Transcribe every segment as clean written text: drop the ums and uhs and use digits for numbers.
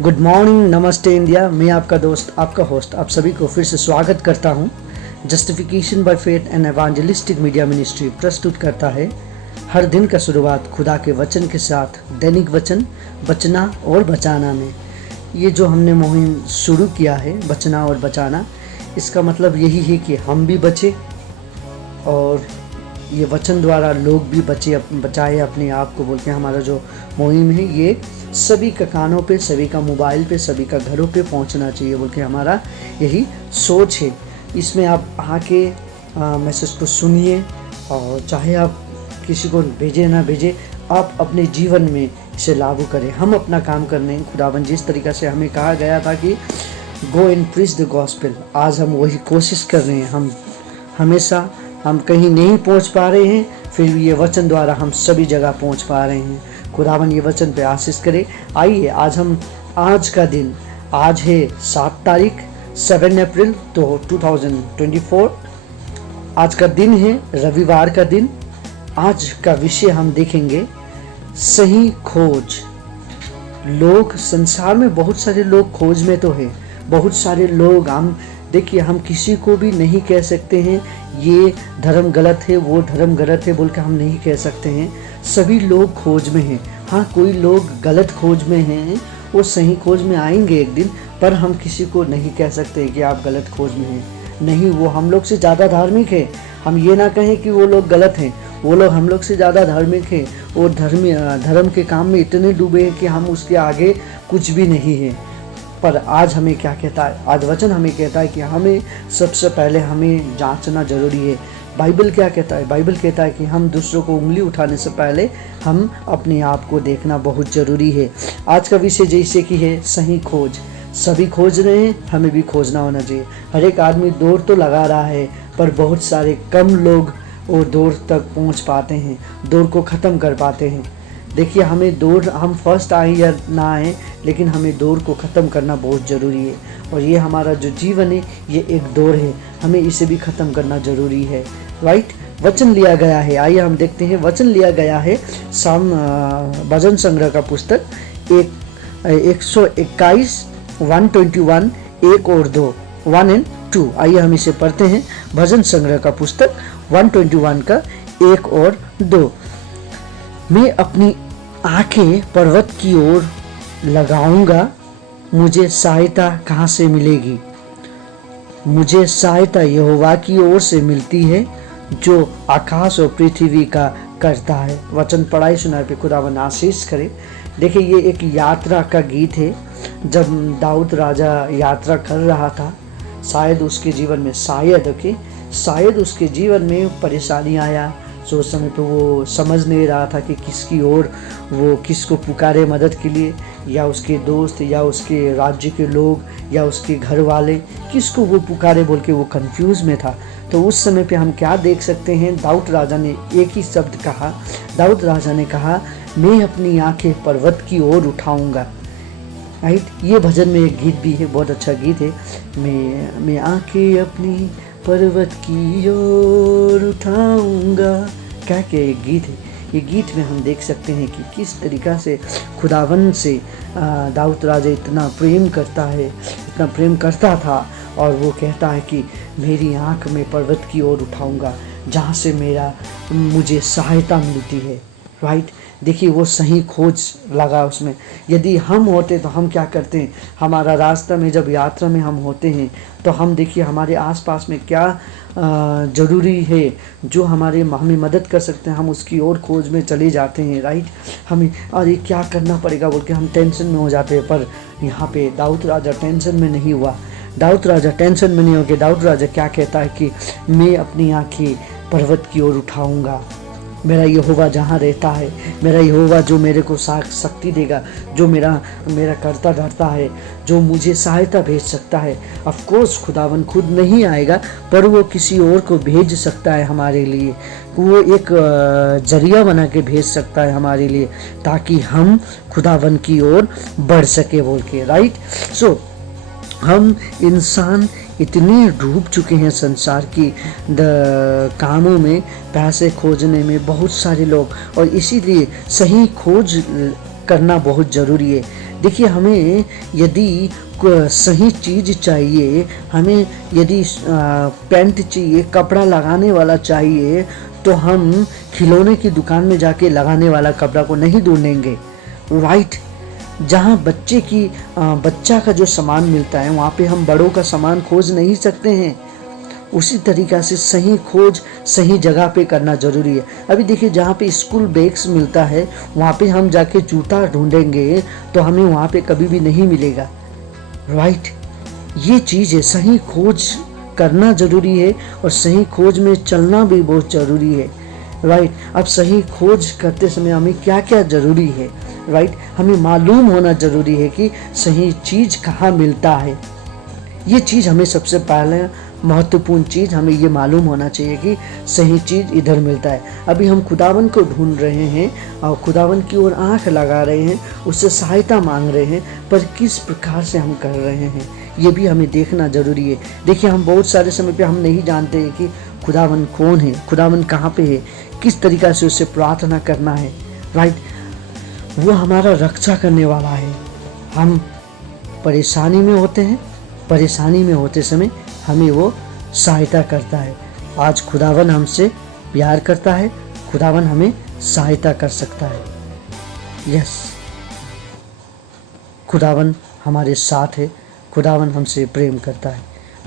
Good morning, नमस्ते India. मैं आपका दोस्त, आपका होस्ट, आप सभी को फिर से स्वागत करता हूं। Justification by faith and evangelistic media ministry प्रस्तुत करता है हर दिन का शुरुआत खुदा के वचन के साथ, दैनिक वचन, बचना और बचाना में। ये जो हमने मुहिम शुरू किया है, बचना और बचाना, इसका मतलब यही है कि हम भी बचे और ये वचन द्वारा लोग भी बचाए अपने आप को, बोल के हमारा जो मुहिम है ये सभी का कानों पे, सभी का मोबाइल पे, सभी का घरों पे पहुंचना चाहिए, बोल के हमारा यही सोच है। इसमें आप आके मैसेज को सुनिए और चाहे आप किसी को भेजे ना भेजे, आप अपने जीवन में इसे लागू करें। हम अपना काम करने, खुदावन जिस तरीक़ा से हमें कहा गया था कि go and preach the gospel, आज हम वही कोशिश कर रहे हैं। हम कहीं नहीं पहुंच पा रहे हैं, फिर भी ये वचन द्वारा हम सभी जगह पहुंच पा रहे हैं। खुदावन ये वचन पे आशीष करे। आइए आज का दिन, आज है 7 तारीख 7 अप्रैल तो 2024। आज का दिन है रविवार का दिन। आज का विषय हम देखेंगे सही खोज। लोग संसार में, बहुत सारे लोग खोज में तो है, बहुत सारे लोग, हम देखिए, हम किसी को भी नहीं कह सकते हैं ये धर्म गलत है, वो धर्म गलत है बोल के हम नहीं कह सकते हैं। सभी लोग खोज में हैं। हाँ, कोई लोग गलत खोज में हैं, वो सही खोज में आएंगे एक दिन, पर हम किसी को नहीं कह सकते कि आप गलत खोज में हैं। नहीं, वो हम लोग से ज़्यादा धार्मिक है। हम ये ना कहें कि वो लोग गलत हैं, वो लोग हम लोग से ज़्यादा धार्मिक है और धर्म के काम में इतने डूबे हैं कि हम उसके आगे कुछ भी नहीं है। पर आज हमें क्या कहता है? आज वचन हमें कहता है कि हमें सबसे पहले हमें जांचना जरूरी है। बाइबल क्या कहता है? बाइबल कहता है कि हम दूसरों को उंगली उठाने से पहले हम अपने आप को देखना बहुत ज़रूरी है। आज का विषय जैसे कि है सही खोज। सभी खोज रहे हैं, हमें भी खोजना होना चाहिए। हर एक आदमी दौड़ तो लगा रहा है, पर बहुत सारे कम लोग वो दौड़ तक पहुंच पाते हैं, दौड़ को ख़त्म कर पाते हैं। देखिए, हमें दौड़, हम फर्स्ट आए या ना आए, लेकिन हमें दौड़ को ख़त्म करना बहुत ज़रूरी है। और ये हमारा जो जीवन है ये एक दौड़ है, हमें इसे भी ख़त्म करना ज़रूरी है। राइट, वचन लिया गया है। आइए हम देखते हैं। वचन लिया गया है भजन संग्रह का पुस्तक 121, 121, 1 और 2, 1 और 2। आइए हम इसे पढ़ते हैं। भजन संग्रह का पुस्तक 121 का 1 और 2। मैं अपनी आंखें पर्वत की ओर लगाऊंगा, मुझे सहायता कहाँ से मिलेगी? मुझे सहायता यहोवा की ओर से मिलती है, जो आकाश और पृथ्वी का करता है। वचन पढ़ाई सुनाई पे खुदावन आशीष करे। देखिए, ये एक यात्रा का गीत है। जब दाऊद राजा यात्रा कर रहा था, शायद उसके जीवन में शायद उसके जीवन में परेशानी आया। सो उस समय तो वो समझ नहीं रहा था कि किसकी ओर वो किसको पुकारे मदद के लिए, या उसके दोस्त, या उसके राज्य के लोग, या उसके घर वाले, किसको वो पुकारे बोल के वो कंफ्यूज में था। तो उस समय पे हम क्या देख सकते हैं? दाऊद राजा ने एक ही शब्द कहा। दाऊद राजा ने कहा, मैं अपनी आंखें पर्वत की ओर उठाऊंगा। राइट, ये भजन में एक गीत भी है, बहुत अच्छा गीत है। मैं आंखें अपनी पर्वत की ओर उठाऊंगा, क्या क्या एक गीत है। ये गीत में हम देख सकते हैं कि किस तरीक़ा से खुदावन से दाऊद राजा इतना प्रेम करता था, और वो कहता है कि मेरी आंख में पर्वत की ओर उठाऊंगा, जहाँ से मुझे सहायता मिलती है। राइट, देखिए, वो सही खोज लगा उसमें। यदि हम होते तो हम क्या करते हैं? हमारा रास्ता में जब यात्रा में हम होते हैं तो हम देखिए हमारे आसपास में क्या ज़रूरी है जो हमें मदद कर सकते हैं, हम उसकी ओर खोज में चले जाते हैं। राइट, हमें अरे क्या करना पड़ेगा बोल के हम टेंशन में हो जाते हैं। पर यहाँ पे दाऊद राजा टेंशन में नहीं हुआ। दाऊद राजा टेंशन में नहीं हो गया। दाऊद राजा क्या कहता है कि मैं अपनी आँखें पर्वत की ओर उठाऊँगा। मेरा यहोवा जहाँ रहता है, मेरा यहोवा जो मेरे को शक्ति देगा, जो मेरा करता धरता है, जो मुझे सहायता भेज सकता है। ऑफ कोर्स खुदावन खुद नहीं आएगा, पर वो किसी और को भेज सकता है हमारे लिए। वो एक जरिया बना के भेज सकता है हमारे लिए, ताकि हम खुदावन की ओर बढ़ सके बोल के। राइट, सो हम इंसान इतने डूब चुके हैं संसार की कामों में, पैसे खोजने में, बहुत सारे लोग, और इसीलिए सही खोज करना बहुत ज़रूरी है। देखिए, हमें यदि सही चीज़ चाहिए, हमें यदि पैंट चाहिए, कपड़ा लगाने वाला चाहिए, तो हम खिलौने की दुकान में जाके लगाने वाला कपड़ा को नहीं ढूंढेंगे, राइट। जहाँ बच्चा का जो सामान मिलता है, वहाँ पे हम बड़ों का सामान खोज नहीं सकते हैं। उसी तरीक़ा से सही खोज सही जगह पे करना ज़रूरी है। अभी देखिए, जहाँ पे स्कूल बैग्स मिलता है, वहाँ पे हम जाके जूता ढूंढेंगे तो हमें वहाँ पे कभी भी नहीं मिलेगा, राइट। ये चीज़ है, सही खोज करना ज़रूरी है और सही खोज में चलना भी बहुत ज़रूरी है, राइट। अब सही खोज करते समय हमें क्या क्या ज़रूरी है, राइट। हमें मालूम होना ज़रूरी है कि सही चीज़ कहाँ मिलता है। ये चीज़ हमें सबसे पहले महत्वपूर्ण चीज़ हमें ये मालूम होना चाहिए कि सही चीज़ इधर मिलता है। अभी हम खुदावन को ढूंढ रहे हैं और खुदावन की ओर आंख लगा रहे हैं, उससे सहायता मांग रहे हैं, पर किस प्रकार से हम कर रहे हैं ये भी हमें देखना ज़रूरी है। देखिए, हम बहुत सारे समय पे हम नहीं जानते हैं कि खुदावन कौन है, खुदावन कहाँ पे है, किस तरीक़ा से उससे प्रार्थना करना है, राइट। वो हमारा रक्षा करने वाला है। हम परेशानी में होते हैं, परेशानी में होते समय हमें वो सहायता करता है। आज खुदावन हमसे प्यार करता है, खुदावन हमें सहायता कर सकता है। यस, खुदावन हमारे साथ है, खुदावन हमसे प्रेम करता है,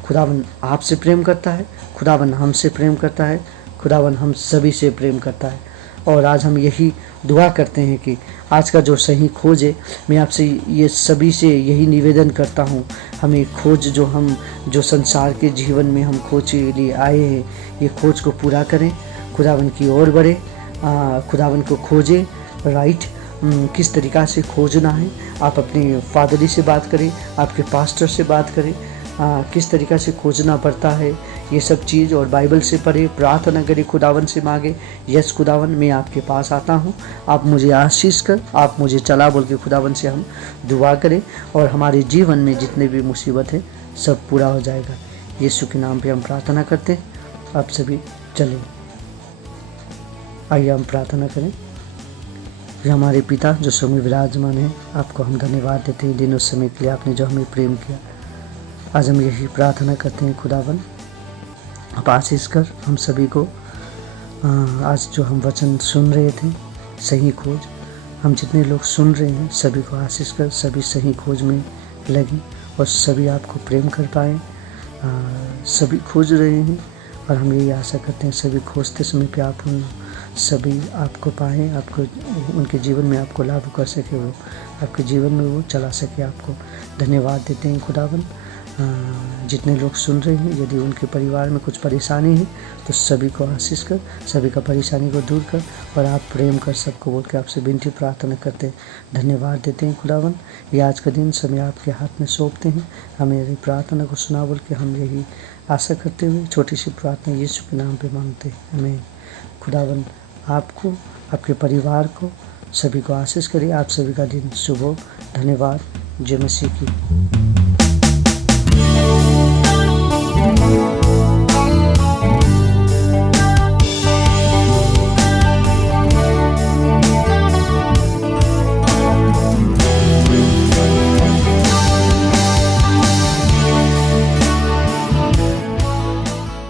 खुदावन आपसे प्रेम करता है, खुदावन हमसे प्रेम करता है, खुदावन हम सभी से प्रेम करता है। और आज हम यही दुआ करते हैं कि आज का जो सही खोज है, मैं आपसे ये सभी से यही निवेदन करता हूँ, हमें खोज जो संसार के जीवन में हम खोज के लिए आए हैं, ये खोज को पूरा करें, खुदावन की ओर बढ़े, खुदावन को खोजें, राइट। किस तरीक़ा से खोजना है, आप अपने फादरी से बात करें, आपके पास्टर से बात करें, किस तरीक़ा से खोजना पड़ता है, ये सब चीज़, और बाइबल से पढ़े, प्रार्थना करें, खुदावन से मांगे। यस खुदावन, मैं आपके पास आता हूँ, आप मुझे आशीष कर, आप मुझे चला बोल के खुदावन से हम दुआ करें, और हमारे जीवन में जितने भी मुसीबत है सब पूरा हो जाएगा। यीशु के नाम पे हम प्रार्थना करते हैं। आप सभी चलें, आइए हम प्रार्थना करें। हमारे पिता जो समय विराजमान है, आपको हम धन्यवाद देते हैं दिन उस समय के लिए आपने जो हमें प्रेम किया। आज हम यही प्रार्थना करते हैं, खुदावन आप आशीष कर हम सभी को। आज जो हम वचन सुन रहे थे, सही खोज, हम जितने लोग सुन रहे हैं सभी को आशीष कर, सभी सही खोज में लगे और सभी आपको प्रेम कर पाए। सभी खोज रहे हैं और हम यही आशा करते हैं सभी खोजते समय पे आप सभी आपको पाएँ, आपको उनके जीवन में आपको लागू कर सके, वो आपके जीवन में वो चला सके। आपको धन्यवाद देते हैं खुदावन। जितने लोग सुन रहे हैं, यदि उनके परिवार में कुछ परेशानी है तो सभी को आशीष कर, सभी का परेशानी को दूर कर और आप प्रेम कर सबको बोल के आपसे विनती प्रार्थना करते हैं, धन्यवाद देते हैं खुदावन। ये आज का दिन समय आपके हाथ में सौंपते हैं, हमें यदि प्रार्थना को सुना बोल के हम यही आशा करते हुए छोटी सी प्रार्थना यीशु के नाम पे मांगते हैं, हमें। खुदावन आपको, आपके परिवार को, सभी को आशीष करिए। आप सभी का दिन शुभ हो। धन्यवाद। जय मसीह की।